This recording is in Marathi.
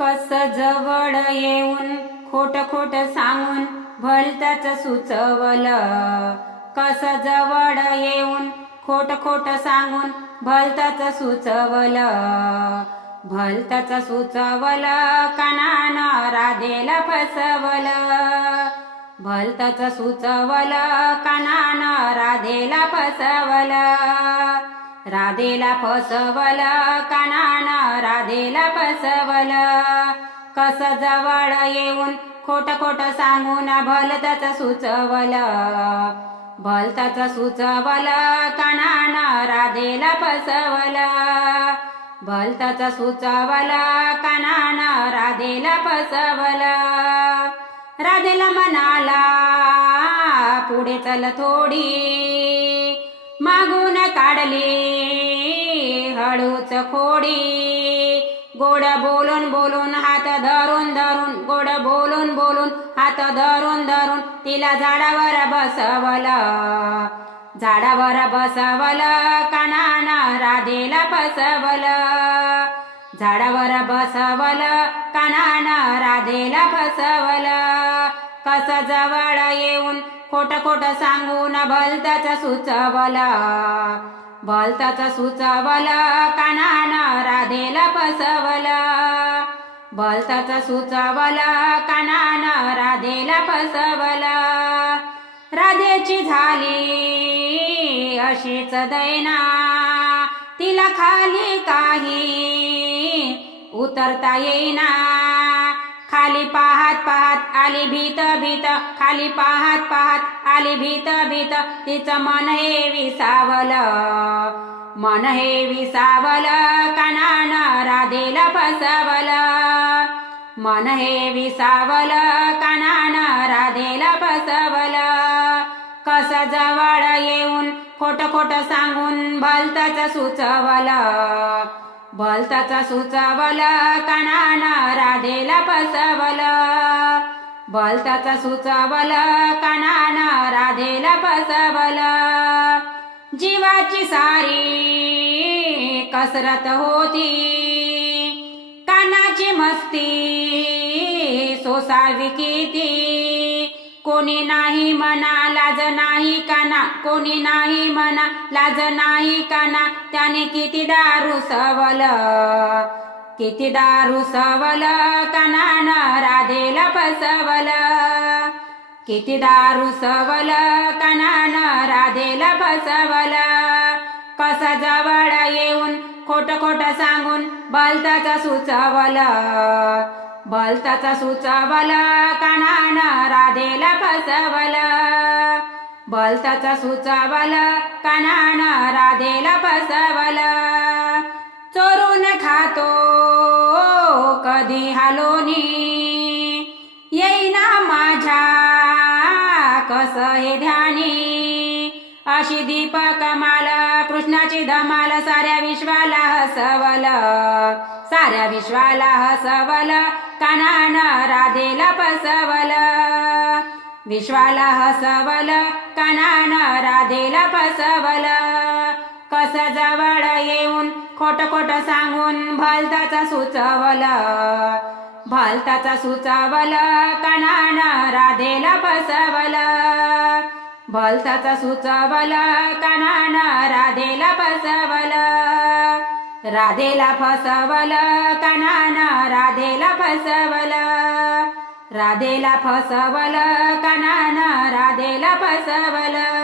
कस जवळ येऊन खोट खोट सांगून भलतच सुचवलं. कस जवळ येऊन खोट खोट सांगून भलतच सुचवलं. भलतच सुचवलं कानानं राधेला फसवलं. भलतच सुचवलं कानानं राधेला फसवलं. राधेला फसवल कानान राधेला फसवलं. कस जवळ येऊन खोट खोट सांगून भलतच सुचवल. भलतच सुचवल कानान राधेला फसवलं. भलतच सुचवल कानान राधेला फसवलं. राधेला म्हणाला पुढे चल थोडी. मागून काढले. हळूच खोडी. गोड बोलून बोलून हात धरून धरून गोड बोलून बोलून हात धरून धरून तिला झाडावर बसवलं. झाडावर बसवलं कानानं राधेला फसवलं. झाडावर बसवलं कानानं राधेला फसवलं. कस जवळ येऊन खोट खोट सांगून भलताचा सुचवला. भलताचा सुचवला कानानं राधेला फसवला. भलताचा सुचवला कानानं राधेला फसवला. राधेची झाली अशीच दैना. तिला खाली काही उतरता येईना. खाली पाहात पाहात आली भीत भीत. खाली पाहात पाहात आली भीत भीत. तिचं मन हे विसावलं. मन हे विसावलं. कानान राधेला फसवलं मन हे विसावलं. कानान राधेला फसवलं कस जवळ येऊन खोट खोट सांगून भलतच सुचवलं. भलताचा सुचवलं कानानं राधेला फसवलं भलताचा सुचवलं कानानं राधेला फसवलं जीवाची सारी कसरत होती. कानाची मस्ती सोसावी किती. कोणी नाही म्हणा लाज नाही काना कोणी नाही म्हणा लाज नाही काना त्याने किती दारू सवलं किती दारू सवल कानान राधेला फसवलं. किती दारू सवल कानान राधेला फसवलं. कस जवळ येऊन खोट खोट सांगून बलताचा सुचवलं. भलतच सुचवल कानान राधेला फसवल. भलतच सुचवल कानान राधेला फसवल. चोरून खातो कधी हालोनी. येईना माझ्या कस हे ध्यानी. अशी दीपक माल कृष्णाची धमाल साऱ्या विश्वाला हसवल. साऱ्या विश्वाला हसवल. कानान राधेला बसवल. विश्वाला हसवल कानान राधेला फसवल कस जवळ येऊन खोट खोट सांगून भलताचा सुचवल. भलताचा सुचवल कानान राधेला बसवल. भलताचा सुचवल कानान राधेला बसवल. राधेला फसवल कानान राधे फसवल. राधेला फसवल कानान राधेला फसवल.